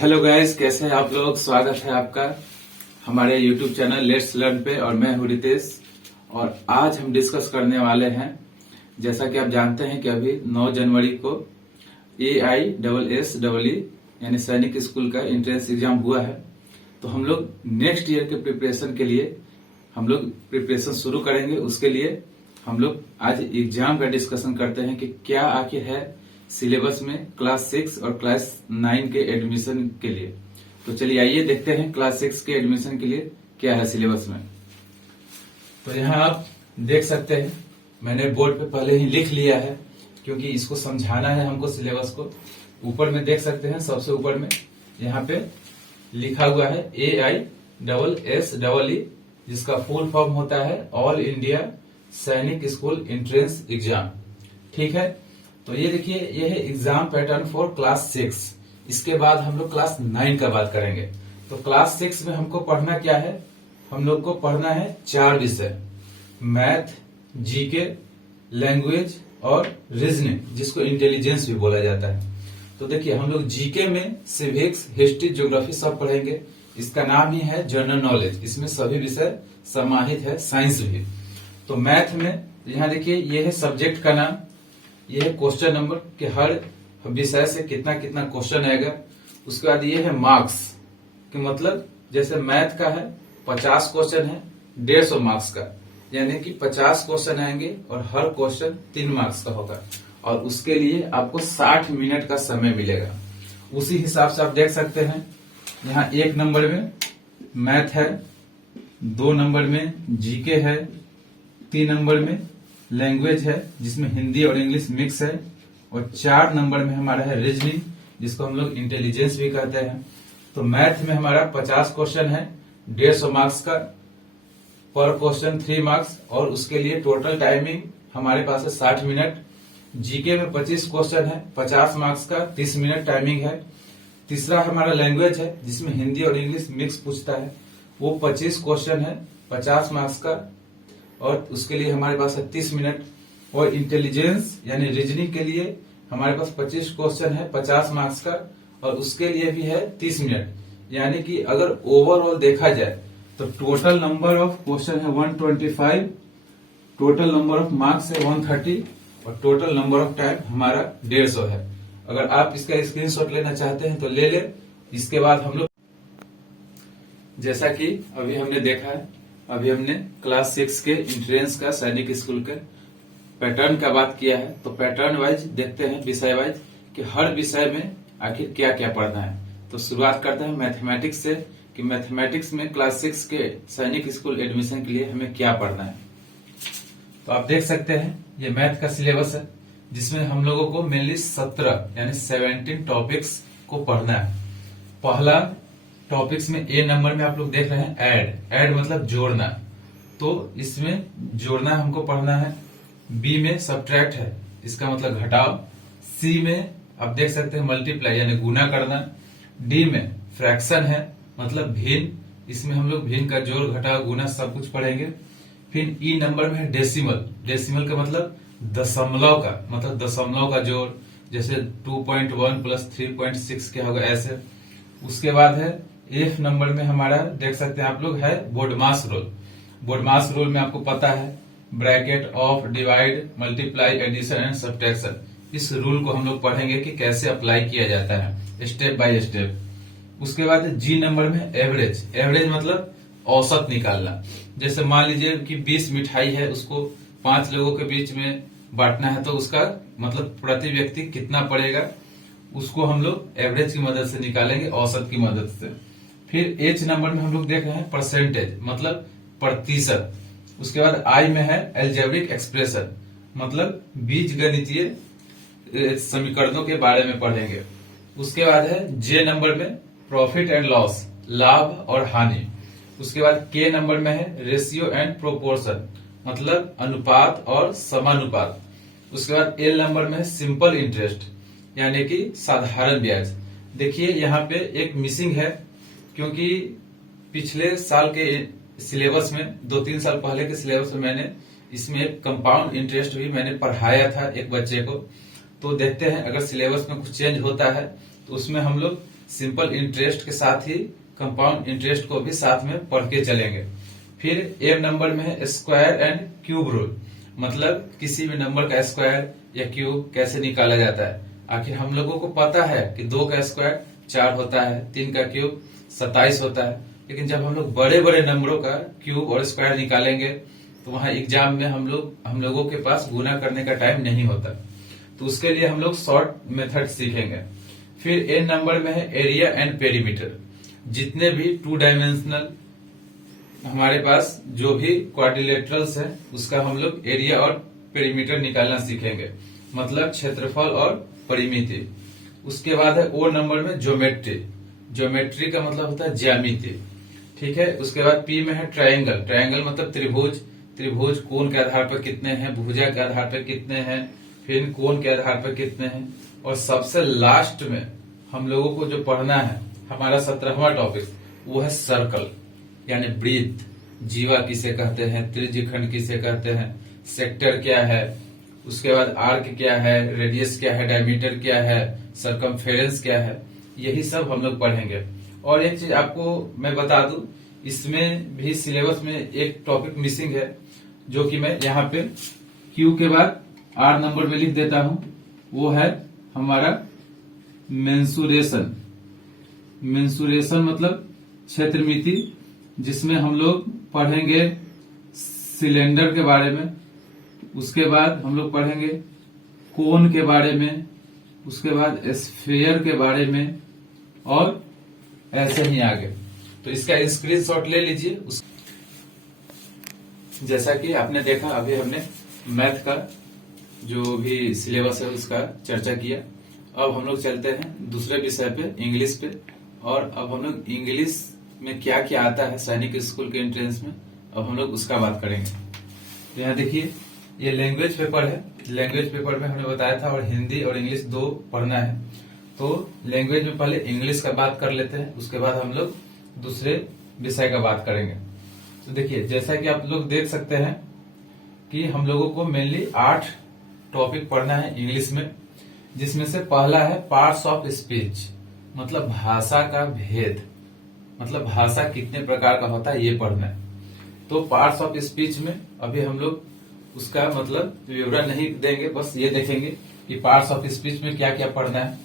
Hello guys, कैसे हैं आप लोग। स्वागत है आपका हमारे यूट्यूब चैनल लेट्स लर्न पे। और मैं हूं रितेश। और आज हम डिस्कस करने वाले हैं, जैसा कि आप जानते हैं कि अभी 9 जनवरी को AISSEE यानी सैनिक स्कूल का एंट्रेंस एग्जाम हुआ है। तो हम लोग नेक्स्ट ईयर के प्रिपरेशन के लिए हम लोग प्रिपरेशन शुरू करेंगे। उसके लिए हम लोग आज एग्जाम का डिस्कशन करते हैं कि क्या आखिर है सिलेबस में क्लास 6 और क्लास 9 के एडमिशन के लिए। तो चलिए आइए देखते हैं क्लास 6 के एडमिशन के लिए क्या है सिलेबस में। तो यहाँ आप देख सकते हैं, मैंने बोर्ड पे पहले ही लिख लिया है क्योंकि इसको समझाना है हमको सिलेबस को। ऊपर में देख सकते हैं, सबसे ऊपर में यहाँ पे लिखा हुआ है AISSEE, जिसका फुल फॉर्म होता है ऑल इंडिया सैनिक स्कूल एंट्रेंस एग्जाम। ठीक है, तो ये देखिए, ये है एग्जाम पैटर्न फॉर क्लास 6। इसके बाद हम लोग क्लास 9 का बात करेंगे। तो क्लास 6 में हमको पढ़ना क्या है, हम लोग को पढ़ना है 4 विषय, मैथ, जीके, लैंग्वेज और रीजनिंग, जिसको इंटेलिजेंस भी बोला जाता है। तो देखिए, हम लोग जीके में सिविक्स, हिस्ट्री, ज्योग्राफी सब पढ़ेंगे। इसका नाम ही है जनरल नॉलेज। इसमें सभी विषय समाहित है, साइंस भी। तो मैथ में यहाँ देखिए, ये है सब्जेक्ट का नाम, ये है क्वेश्चन नंबर कि हर विषय से कितना कितना क्वेश्चन आएगा। उसके बाद ये है मार्क्स, कि मतलब जैसे मैथ का है 50 क्वेश्चन है, 150 मार्क्स का, यानी कि 50 क्वेश्चन आएंगे और हर क्वेश्चन 3 मार्क्स का होगा। और उसके लिए आपको 60 मिनट का समय मिलेगा। उसी हिसाब से आप देख सकते हैं, यहाँ 1 नंबर में मैथ है, 2 नंबर में जीके है, 3 नंबर में लैंग्वेज है जिसमें हिंदी और इंग्लिश मिक्स है, और 4 नंबर में हमारा है रीजनिंग, जिसको हम लोग इंटेलिजेंस भी कहते हैं। तो मैथ में हमारा 50 क्वेश्चन है, 150 मार्क्स का, पर क्वेश्चन 3 मार्क्स, और उसके लिए टोटल टाइमिंग हमारे पास है 60 मिनट। जीके में 25 क्वेश्चन है, 50 मार्क्स का, 30 मिनट टाइमिंग है। तीसरा हमारा लैंग्वेज है, जिसमें हिंदी और इंग्लिश मिक्स पूछता है, वो 25 क्वेश्चन है, 50 मार्क्स का, और उसके लिए हमारे पास है 30 मिनट। और इंटेलिजेंस यानी रीजनिंग के लिए हमारे पास 25 क्वेश्चन है, 50 मार्क्स का, और उसके लिए भी है 30 मिनट। यानी कि अगर ओवरऑल देखा जाए तो टोटल नंबर ऑफ क्वेश्चन है 125, टोटल नंबर ऑफ मार्क्स है 130, और टोटल नंबर ऑफ टाइम हमारा 150 है। अगर आप इसका स्क्रीनशॉट लेना चाहते हैं तो ले ले। इसके बाद हम लोग, जैसा कि अभी हमने देखा है, अभी हमने क्लास 6 के एंट्रेंस का सैनिक स्कूल के पैटर्न का बात किया है। तो पैटर्न वाइज देखते हैं, विषय वाइज, कि हर विषय में आखिर क्या क्या पढ़ना है। तो शुरुआत करते हैं मैथमेटिक्स से, कि मैथमेटिक्स में क्लास 6 के सैनिक स्कूल एडमिशन के लिए हमें क्या पढ़ना है। तो आप देख सकते हैं, ये मैथ का सिलेबस है, जिसमें हम लोगों को मेनली 17 यानी 17 टॉपिक्स को पढ़ना है। पहला टॉपिक्स में ए नंबर में आप लोग देख रहे हैं ऐड मतलब जोड़ना। तो इसमें जोड़ना हमको पढ़ना है। बी में सब्ट्रैक्ट है, इसका मतलब घटाव। सी में आप देख सकते हैं मल्टीप्लाई यानी गुना करना। डी में फ्रैक्शन है, मतलब भिन्न, इसमें हम लोग भिन्न का जोड़, घटाव, गुना सब कुछ पढ़ेंगे। फिर ई नंबर में है डेसिमल। डेसिमल का मतलब दशमलव का, मतलब दशमलव का जोड़, जैसे 2.1 प्लस 3.6 क्या होगा, ऐसे। उसके बाद है एफ नंबर में हमारा देख सकते हैं आप लोग है बोडमास रूल। बोडमास रूल में आपको पता है bracket of, divide, multiply, addition and subtraction. इस रूल को हम लोग पढ़ेंगे कि कैसे अप्लाई किया जाता है स्टेप बाय स्टेप। उसके बाद जी नंबर में एवरेज। एवरेज मतलब औसत निकालना। जैसे मान लीजिए कि 20 मिठाई है, उसको 5 लोगों के बीच में बांटना है, तो उसका मतलब प्रति व्यक्ति कितना पड़ेगा, उसको हम लोग एवरेज की मदद से निकालेंगे, औसत की मदद से। फिर एच नंबर में हम लोग देख रहे हैं परसेंटेज, मतलब प्रतिशत। उसके बाद आई में है एल्जेब्रिक एक्सप्रेशन, मतलब बीज गणितीय समीकरणों के बारे में पढ़ेंगे। उसके बाद है जे नंबर में प्रॉफिट एंड लॉस, लाभ और हानि। उसके बाद के नंबर में है रेशियो एंड प्रोपोर्शन, मतलब अनुपात और समानुपात। उसके बाद एल नंबर में है सिंपल इंटरेस्ट, यानी कि साधारण ब्याज। देखिए यहाँ पे एक मिसिंग है, क्योंकि पिछले साल के सिलेबस में, 2-3 साल पहले के सिलेबस में मैंने इसमें कंपाउंड इंटरेस्ट भी मैंने पढ़ाया था एक बच्चे को। तो देखते हैं अगर सिलेबस में कुछ चेंज होता है तो उसमें हम लोग सिंपल इंटरेस्ट के साथ ही कंपाउंड इंटरेस्ट को भी साथ में पढ़ के चलेंगे। फिर एम नंबर में है स्क्वायर एंड क्यूब रूल, मतलब किसी भी नंबर का स्क्वायर या क्यूब कैसे निकाला जाता है। आखिर हम लोगों को पता है कि 2 का स्क्वायर 4 होता है, 3 का क्यूब 27 होता है, लेकिन जब हम लोग बड़े बड़े नंबरों का क्यूब और स्क्वायर निकालेंगे तो वहां एग्जाम में हम लोगों के पास गुना करने का टाइम नहीं होता, तो उसके लिए हम लोग शॉर्ट मेथड सीखेंगे। फिर एन नंबर में है एरिया एंड पेरीमीटर, जितने भी 2 डायमेंशनल हमारे पास जो भी क्वाड्रिलेटरल्स है उसका हम लोग एरिया और पेरीमीटर निकालना सीखेंगे, मतलब क्षेत्रफल और परिमिति। उसके बाद है ओ नंबर में ज्योमेट्री, ज्योमेट्री का मतलब होता है ज्यामिति, ठीक है। उसके बाद पी में है ट्रायंगल, ट्रायंगल मतलब त्रिभुज, त्रिभुज कोण के आधार पर कितने हैं, भुजा के आधार पर कितने हैं, फिर कोण के आधार पर कितने हैं। और सबसे लास्ट में हम लोगों को जो पढ़ना है, हमारा 17वां टॉपिक, वो है सर्कल यानी वृत्त। जीवा किसे कहते हैं, त्रिज्यखंड किसे कहते हैं, सेक्टर क्या है, उसके बाद आर्क क्या है, रेडियस क्या है, डायमीटर क्या है, सरकमफेरेंस क्या है, यही सब हम लोग पढ़ेंगे। और एक चीज आपको मैं बता दूं, इसमें भी सिलेबस में एक टॉपिक मिसिंग है, जो कि मैं यहाँ पे क्यू के बाद आर नंबर में लिख देता हूं, वो है हमारा मेंसुरेशन। मेंसुरेशन मतलब क्षेत्रमिति, जिसमें हम लोग पढ़ेंगे सिलेंडर के बारे में, उसके बाद हम लोग पढ़ेंगे कोन के बारे में, उसके बाद स्फीयर के बारे में, और ऐसे ही आगे। तो इसका स्क्रीनशॉट ले लीजिए। जैसा कि आपने देखा, अभी हमने मैथ का जो भी सिलेबस है उसका चर्चा किया। अब हम लोग चलते हैं दूसरे विषय पे, इंग्लिश पे। और अब हम लोग इंग्लिश में क्या क्या आता है सैनिक स्कूल के एंट्रेंस में, अब हम लोग उसका बात करेंगे। तो यहाँ देखिए, ये लैंग्वेज पेपर है। लैंग्वेज पेपर में हमने बताया था और हिंदी और इंग्लिश 2 पढ़ना है। तो लैंग्वेज में पहले इंग्लिश का बात कर लेते हैं, उसके बाद हम लोग दूसरे विषय का बात करेंगे। तो देखिए, जैसा कि आप लोग देख सकते हैं कि हम लोगों को मेनली 8 टॉपिक पढ़ना है इंग्लिश में, जिसमें से पहला है पार्ट्स ऑफ स्पीच, मतलब भाषा का भेद, मतलब भाषा कितने प्रकार का होता है ये पढ़ना है। तो पार्ट्स ऑफ स्पीच में अभी हम लोग उसका मतलब विवरण नहीं देंगे, बस ये देखेंगे कि पार्ट्स ऑफ स्पीच में क्या क्या पढ़ना है।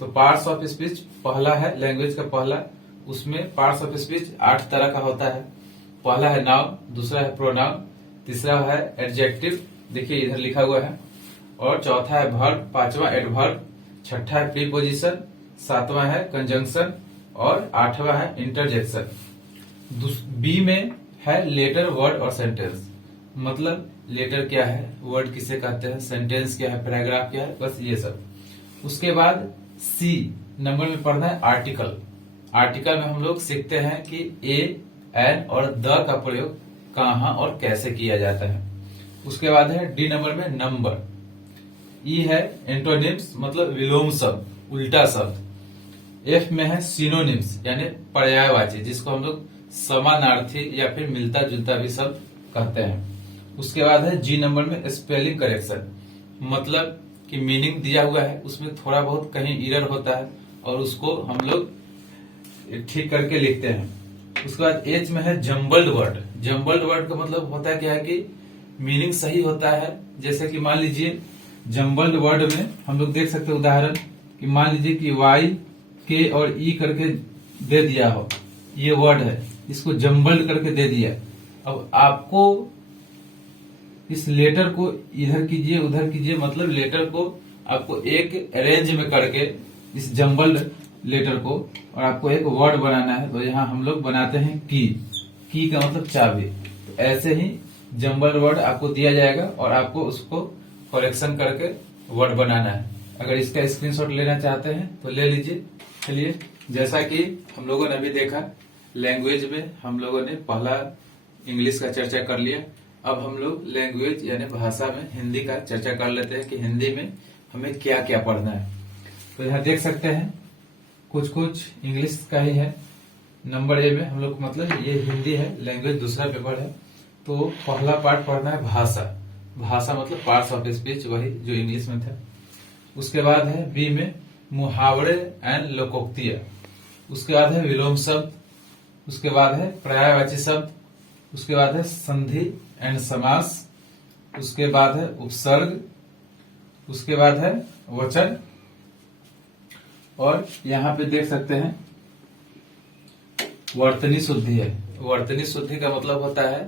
तो पार्ट्स ऑफ स्पीच पहला है लैंग्वेज का पहला, उसमें पार्ट्स ऑफ स्पीच 8 तरह का होता है। पहला है नाउन, दूसरा है प्रोनाउन, तीसरा है एडजेक्टिव, देखिए इधर लिखा हुआ है, और चौथा है वर्ब, पांचवा एडवर्ब, छठा है प्रीपोजिशन, सातवां है कंजंक्शन, और 8वां है इंटरजेक्शन। बी में है लेटर, वर्ड और सेंटेंस, मतलब लेटर क्या है, वर्ड किसे कहते हैं, सेंटेंस क्या है, पैराग्राफ क्या है, बस ये सब। उसके बाद सी नंबर में पढ़ना है आर्टिकल। आर्टिकल में हम लोग सीखते हैं कि ए, एन और द का प्रयोग कहाँ और कैसे किया जाता है। उसके बाद है डी नंबर में नंबर। ई है एंटोनिम्स, मतलब विलोम शब्द, उल्टा शब्द। एफ में है सिनोनिम्स यानी पर्यायवाची, जिसको हम लोग समानार्थी या फिर मिलता जुलता भी शब्द कहते हैं। उसके बाद है जी नंबर में स्पेलिंग करेक्शन, मतलब कि मीनिंग दिया हुआ है, उसमें थोड़ा बहुत कहीं एरर होता है और उसको हम लोग ठीक करके लिखते हैं। उसके बाद एच में है जम्बल्ड वर्ड। जम्बल्ड वर्ड का मतलब होता है क्या है कि मीनिंग सही होता है, जैसे कि मान लीजिए जम्बल्ड वर्ड में हम लोग देख सकते हैं उदाहरण, कि मान लीजिए कि वाई, के और ई करके दे दिया हो, ये वर्ड है, इसको जम्बल्ड करके दे दिया। अब आपको इस लेटर को इधर कीजिए उधर कीजिए, मतलब लेटर को आपको एक अरेंज में करके इस जम्बल्ड लेटर को, और आपको एक वर्ड बनाना है। तो यहाँ हम लोग बनाते हैं की का मतलब चाबी। तो ऐसे ही जम्बल्ड वर्ड आपको दिया जाएगा और आपको उसको करेक्शन करके वर्ड बनाना है। अगर इसका स्क्रीनशॉट लेना चाहते हैं तो ले लीजिए। चलिए, जैसा कि हम लोगों ने अभी देखा, लैंग्वेज में हम लोगों ने पहला इंग्लिश का चर्चा कर लिया। अब हम लोग लैंग्वेज यानी भाषा में हिंदी का चर्चा कर लेते हैं कि हिंदी में हमें क्या क्या पढ़ना है। तो यहाँ देख सकते हैं कुछ कुछ इंग्लिश का ही है। नंबर ए में हम लोग मतलब ये हिंदी है, लैंग्वेज दूसरा पेपर है। तो पहला पार्ट पढ़ना है भाषा। भाषा मतलब पार्ट्स ऑफ स्पीच, वही जो इंग्लिश में था। उसके बाद है बी में मुहावरे एंड लोकोक्तियां। उसके बाद है विलोम शब्द, उसके बाद है पर्यायवाची शब्द, उसके बाद है संधि एंड समास, उसके बाद है उपसर्ग, उसके बाद है वचन। और यहाँ पे देख सकते हैं वर्तनी शुद्धि है। वर्तनी शुद्धि का मतलब होता है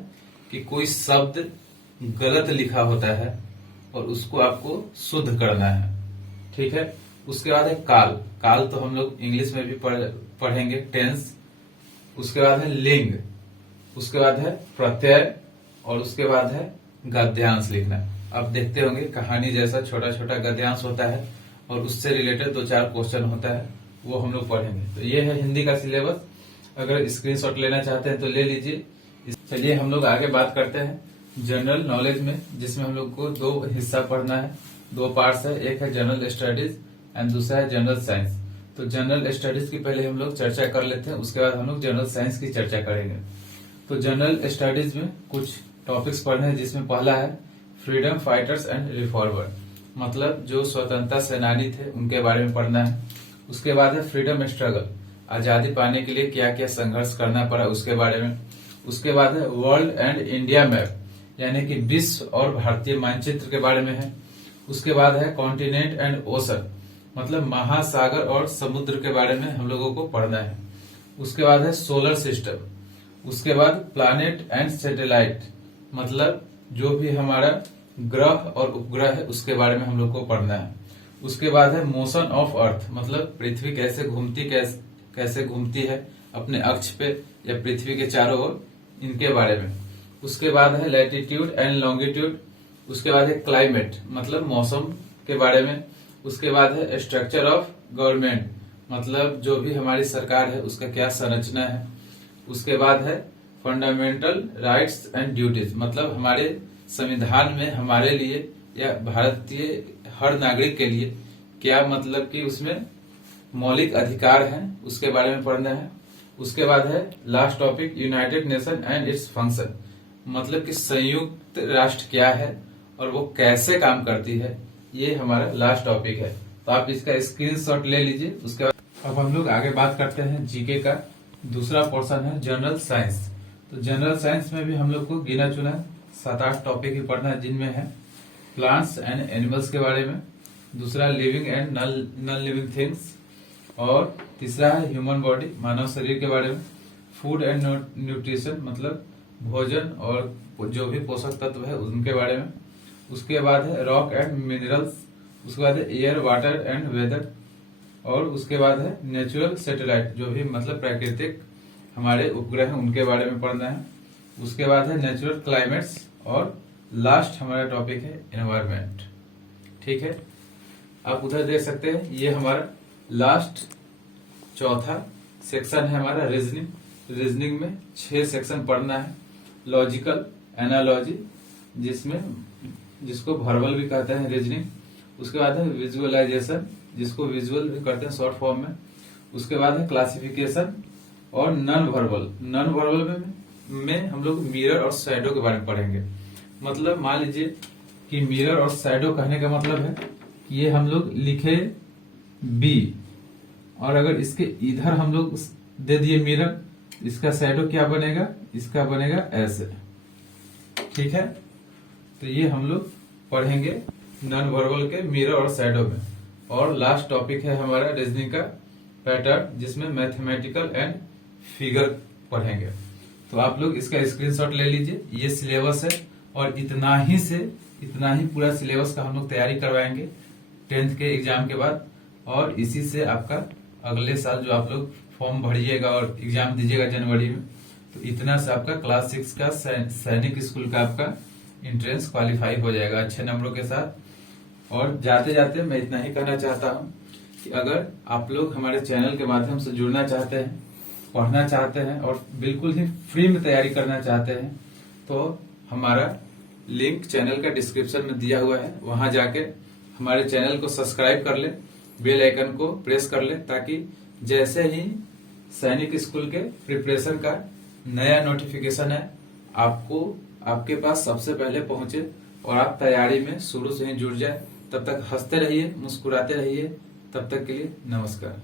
कि कोई शब्द गलत लिखा होता है और उसको आपको शुद्ध करना है, ठीक है। उसके बाद है काल। काल तो हम लोग इंग्लिश में भी पढ़ेंगे, टेंस। उसके बाद है लिंग, उसके बाद है प्रत्यय, और उसके बाद है गद्यांश लिखना। आप देखते होंगे कहानी जैसा छोटा छोटा गद्यांश होता है और उससे रिलेटेड 2-4 क्वेश्चन होता है, वो हम लोग पढ़ेंगे। तो ये है हिंदी का सिलेबस। अगर स्क्रीनशॉट लेना चाहते हैं तो ले लीजिए। चलिए हम लोग आगे बात करते हैं जनरल नॉलेज में, जिसमें हम लोग को 2 हिस्सा पढ़ना है, 2 पार्ट्स है। एक है जनरल स्टडीज एंड दूसरा है जनरल साइंस। तो जनरल स्टडीज की पहले हम लोग चर्चा कर लेते हैं, उसके बाद हम लोग जनरल साइंस की चर्चा करेंगे। तो जनरल स्टडीज में कुछ टॉपिक्स पढ़ने हैं, जिसमें पहला है फ्रीडम फाइटर्स एंड रिफॉर्मर, मतलब जो स्वतंत्रता सेनानी थे उनके बारे में पढ़ना है। उसके बाद है फ्रीडम स्ट्रगल, आजादी पाने के लिए क्या क्या संघर्ष करना पड़ा उसके बारे में। उसके बाद है वर्ल्ड एंड इंडिया मैप, यानी कि विश्व और भारतीय मानचित्र के बारे में है। उसके बाद है कॉन्टिनेंट एंड ओशन, मतलब महासागर और समुद्र के बारे में हम लोगों को पढ़ना है। उसके बाद है सोलर सिस्टम। उसके बाद प्लैनेट एंड सैटेलाइट, मतलब जो भी हमारा ग्रह और उपग्रह है उसके बारे में हम लोग को पढ़ना है। उसके बाद है मोशन ऑफ अर्थ, मतलब पृथ्वी कैसे घूमती है अपने अक्ष पे या पृथ्वी के चारों ओर, इनके बारे में। उसके बाद है लैटिट्यूड एंड लॉन्गिट्यूड। उसके बाद है क्लाइमेट, मतलब मौसम के बारे में। उसके बाद है स्ट्रक्चर ऑफ गवर्नमेंट, मतलब जो भी हमारी सरकार है उसका क्या संरचना है। उसके बाद है फंडामेंटल राइट्स एंड ड्यूटीज, मतलब हमारे संविधान में हमारे लिए या भारतीय हर नागरिक के लिए क्या, मतलब कि उसमें मौलिक अधिकार हैं, उसके बारे में पढ़ना है। उसके बाद है last topic United nation and its function, मतलब कि संयुक्त राष्ट्र क्या है और वो कैसे काम करती है, ये हमारा लास्ट टॉपिक है। तो आप इसका स्क्रीनशॉट ले लीजिए। उसके बाद अब हम लोग आगे बात करते हैं जीके का। दूसरा पोर्शन है जनरल साइंस। तो जनरल साइंस में भी हम लोग को गिना चुना 7-8 टॉपिक ही पढ़ना है, जिनमें है प्लांट्स एंड एनिमल्स के बारे में, दूसरा living and non living things, और तीसरा है ह्यूमन बॉडी, मानव शरीर के बारे में, फूड एंड न्यूट्रिशन, मतलब भोजन और जो भी पोषक तत्व है उनके बारे में। उसके बाद है रॉक एंड मिनरल्स। उसके बाद है एयर वाटर एंड वेदर, और उसके बाद है नेचुरल सैटेलाइट, जो भी मतलब प्राकृतिक हमारे उपग्रह हैं उनके बारे में पढ़ना है। उसके बाद है नेचुरल क्लाइमेट्स, और लास्ट हमारा टॉपिक है एनवायरमेंट, ठीक है। आप उधर देख सकते हैं, ये हमारा लास्ट चौथा सेक्शन है हमारा रीजनिंग। रीजनिंग में 6 सेक्शन पढ़ना है। लॉजिकल, एनालॉजी, जिसको वर्बल भी कहते हैं रीजनिंग। उसके बाद है विजुअलाइजेशन, जिसको विजुअल भी करते हैं शॉर्ट फॉर्म में। उसके बाद है क्लासिफिकेशन और नॉन वर्बल। नॉन वर्बल में हम लोग मिरर और शैडो के बारे में पढ़ेंगे। मतलब मान लीजिए कि मिरर और शैडो कहने का मतलब है कि ये हम लोग लिखे बी, और अगर इसके इधर हम लोग दे दिए मिरर, इसका शैडो क्या बनेगा, इसका बनेगा ऐसे, ठीक है। तो ये हम लोग पढ़ेंगे नॉन वर्बल के मिरर और शैडो में। और लास्ट टॉपिक है हमारा रीजनिंग का पैटर्न, जिसमें मैथमेटिकल एंड फिगर पढ़ेंगे। तो आप लोग इसका स्क्रीनशॉट ले लीजिए। ये सिलेबस है, और इतना ही पूरा सिलेबस का हम लोग तैयारी करवाएंगे 10th के एग्जाम के बाद। और इसी से आपका अगले साल जो आप लोग फॉर्म भरिएगा और एग्जाम दीजिएगा जनवरी में, तो इतना से आपका क्लास 6 का सैनिक स्कूल का आपका एंट्रेंस क्वालिफाई हो जाएगा अच्छे नंबरों के साथ। और जाते जाते मैं इतना ही कहना चाहता हूँ कि अगर आप लोग हमारे चैनल के माध्यम से जुड़ना चाहते हैं, पढ़ना चाहते हैं और बिल्कुल ही फ्री में तैयारी करना चाहते हैं, तो हमारा लिंक चैनल का डिस्क्रिप्शन में दिया हुआ है, वहां जाके हमारे चैनल को सब्सक्राइब कर ले, बेल आइकन को प्रेस कर ले, ताकि जैसे ही सैनिक स्कूल के प्रिपरेशन का नया नोटिफिकेशन है आपके पास सबसे पहले पहुंचे और आप तैयारी में शुरू से ही जुड़ जाए। तब तक हंसते रहिए, मुस्कुराते रहिए। तब तक के लिए नमस्कार।